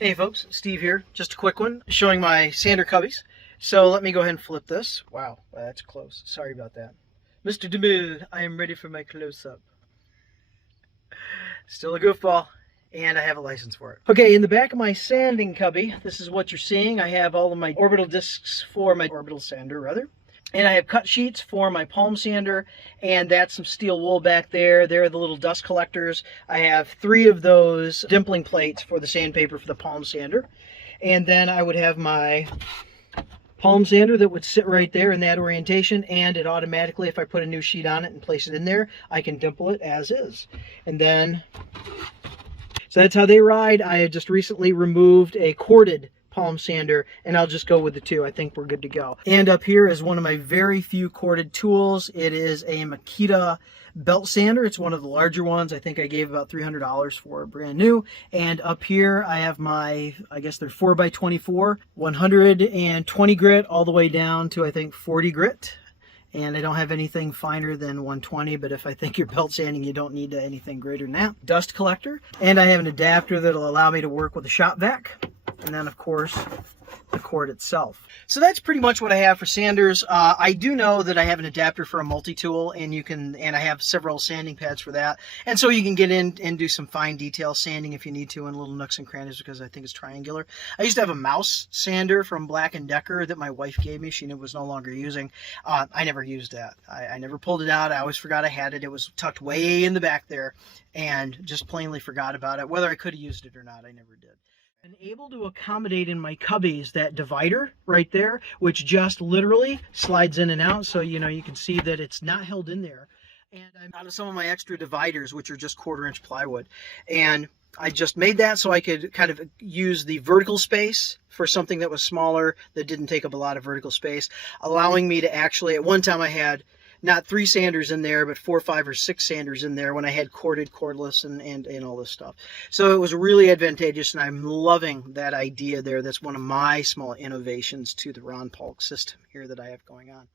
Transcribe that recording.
Hey folks, Steve here. Just a quick one showing my sander cubbies. So let me go ahead and flip this. Wow, that's close. Sorry about that. Mr. DeMille, I am ready for my close-up. Still a goofball, and I have a license for it. Okay, in the back of my sanding cubby, this is what you're seeing. I have all of my orbital discs for my orbital sander, rather. And I have cut sheets for my palm sander, and that's some steel wool back there. There are the little dust collectors. I have 3 of those dimpling plates for the sandpaper for the palm sander. And then I would have my palm sander that would sit right there in that orientation, and it automatically, if I put a new sheet on it and place it in there, I can dimple it as is. And then, so that's how they ride. I had just recently removed a corded palm sander, and I'll just go with the 2. I think we're good to go. And up here is one of my very few corded tools. It is a Makita belt sander. It's one of the larger ones. I think I gave about $300 for it brand new. And up here I have my, I guess they're 4x24, 120 grit all the way down to I think 40 grit. And I don't have anything finer than 120, but if I think you're belt sanding, you don't need anything greater than that. Dust collector. And I have an adapter that'll allow me to work with a shop vac. And then, of course, the cord itself. So that's pretty much what I have for sanders. I do know that I have an adapter for a multi-tool, and I have several sanding pads for that. And so you can get in and do some fine detail sanding if you need to in little nooks and crannies, because I think it's triangular. I used to have a mouse sander from Black & Decker that my wife gave me. She was no longer using. I never used that. I never pulled it out. I always forgot I had it. It was tucked way in the back there, and just plainly forgot about it. Whether I could have used it or not, I never did. And able to accommodate in my cubbies that divider right there, which just literally slides in and out, so you can see that it's not held in there. And I'm out of some of my extra dividers, which are just 1/4-inch plywood, and I just made that so I could kind of use the vertical space for something that was smaller, that didn't take up a lot of vertical space, allowing me to actually, at one time I had not 3 sanders in there, but 4, 5, or 6 sanders in there when I had corded, cordless, and all this stuff. So it was really advantageous, and I'm loving that idea there. That's one of my small innovations to the Ron Polk system here that I have going on.